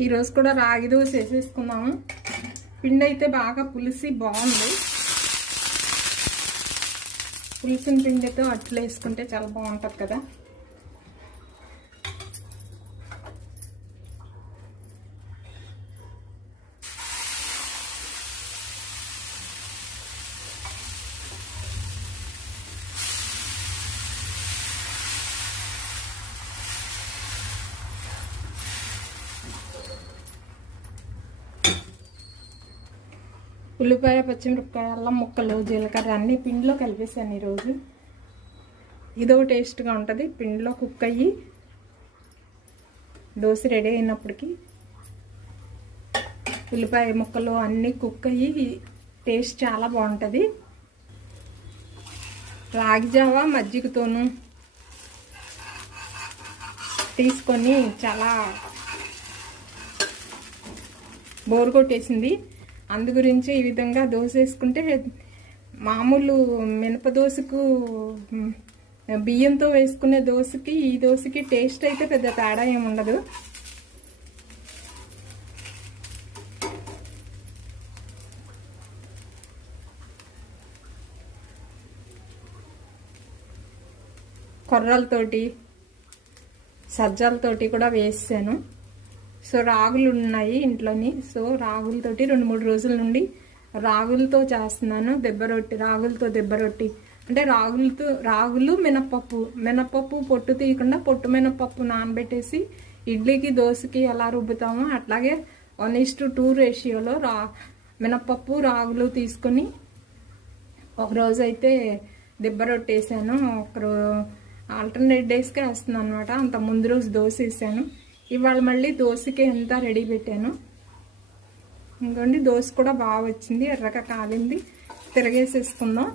ఈరోజు కూడా రాగి దోశ వేసేసుకున్నాము పిండి అయితే బాగా పులిసి బాగుంది. పులిసిన పిండితో అట్లు వేసుకుంటే చాలా బాగుంటుంది కదా. ఉల్లిపాయ పచ్చిమిరపకాయ అల్లం ముక్కలు జీలకర్ర అన్ని పిండిలో కలిపేసాను ఈరోజు. ఇదో టేస్ట్గా ఉంటుంది. పిండిలో కుక్ అయ్యి దోశ రెడీ అయినప్పటికీ ఉల్లిపాయ ముక్కలు అన్నీ కుక్ అయ్యి టేస్ట్ చాలా బాగుంటుంది. రాగి జావా మజ్జిగతోనూ తీసుకొని చాలా బోర్ కొట్టేసింది. అందు గురించి ఈ విధంగా దోశ వేసుకుంటే మామూలు మినప దోశకు బియ్యంతో వేసుకునే దోశకి ఈ దోశకి టేస్ట్ అయితే పెద్ద తేడా ఏమి ఉండదు. కొర్రలతోటి సజ్జలతోటి కూడా వేసాను. సో రాగులు ఉన్నాయి ఇంట్లోని. సో రాగులతోటి రెండు మూడు రోజుల నుండి రాగులతో చేస్తున్నాను. దెబ్బ రొట్టి రాగులతో దెబ్బ రొట్టి. అంటే రాగులతో రాగులు మినప్పప్పు మినప్పప్పు పొట్టు తీయకుండా పొట్టు మినప్పప్పు నానబెట్టేసి ఇడ్లీకి దోశకి ఎలా రుబ్బుతామో అట్లాగే వన్ ఇస్ టు టూ రేషియోలో రా మినప్పప్పు రాగులు తీసుకొని ఒక రోజు అయితే దిబ్బ రొట్టేసాను. ఒక ఆల్టర్నేట్ డేస్కే వేస్తున్నాను అనమాట అంత ముందు రోజు దోశ వేసాను. ఇవాళ మళ్ళీ దోశకి అంతా రెడీ పెట్టాను. ఇంకోండి దోశ కూడా బాగా వచ్చింది ఎర్రగా కాలింది తిరగేసేసుకుందాం.